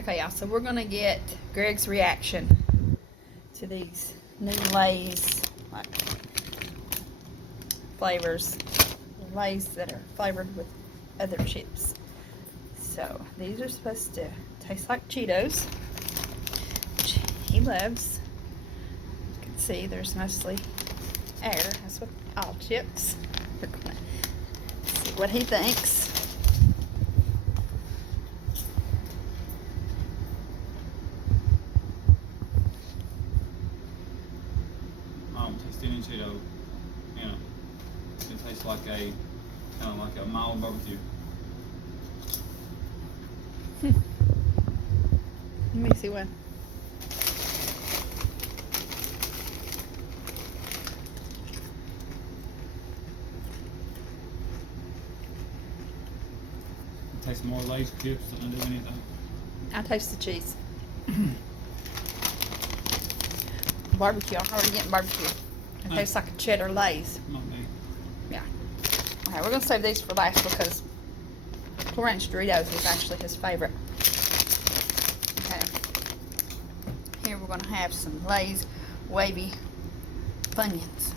Okay, y'all, so we're gonna get Greg's reaction to these new Lay's like flavors, Lay's that are flavored with other chips. So these are supposed to taste like Cheetos, which he loves. You can see there's mostly air. That's what all chips. We're gonna see what he thinks. I don't taste any Cheeto in it. It tastes like a kind of like a mild barbecue. Let me see one. It tastes more Lay's chips than I do anything. I taste the cheese. Barbecue. I'm already getting barbecue. It tastes like a cheddar Lay's. Not me. Yeah. Okay, we're gonna save these for last because Cool Ranch Doritos is actually his favorite. Okay. Here we're gonna have some Lay's wavy Funyuns.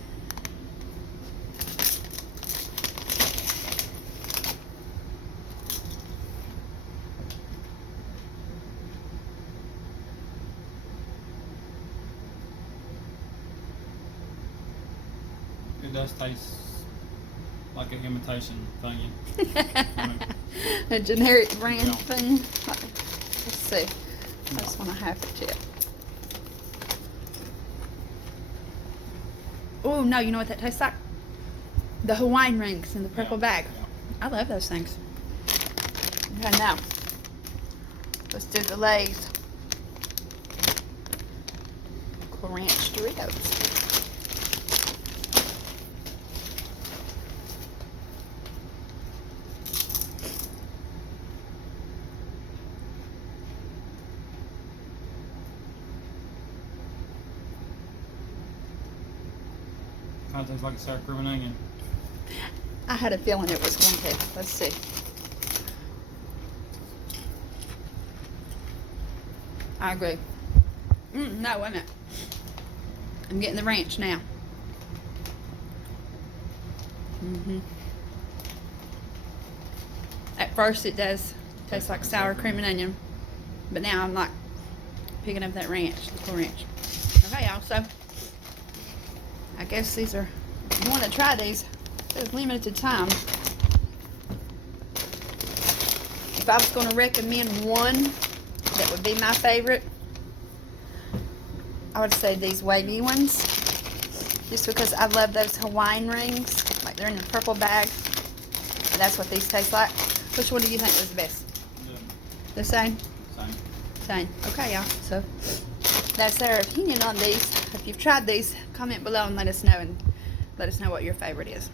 It does taste like an imitation Funyun. A generic brand Yeah. thing. Let's see. I just want to have a chip. Oh no, you know what that tastes like? The Hawaiian rings in the purple bag. Yeah. I love those things. Okay, now let's do the Lay's Cool Ranch Doritos. Kind of tastes like a sour cream and onion. I had a feeling it was going to. Let's see. I agree. No, wait a minute. I'm getting the ranch now. At first it does taste like sour cream and onion, but now I'm like picking up that ranch, the Cool Ranch. Okay, y'all, so I guess these are, if you want to try these, there's limited time. If I was going to recommend one that would be my favorite, I would say these wavy ones. Just because I love those Hawaiian rings. Like they're in the purple bag. And that's what these taste like. Which one do you think was the best? The same? Same. Same. Okay, y'all. So that's our opinion on these. If you've tried these, comment below and let us know what your favorite is.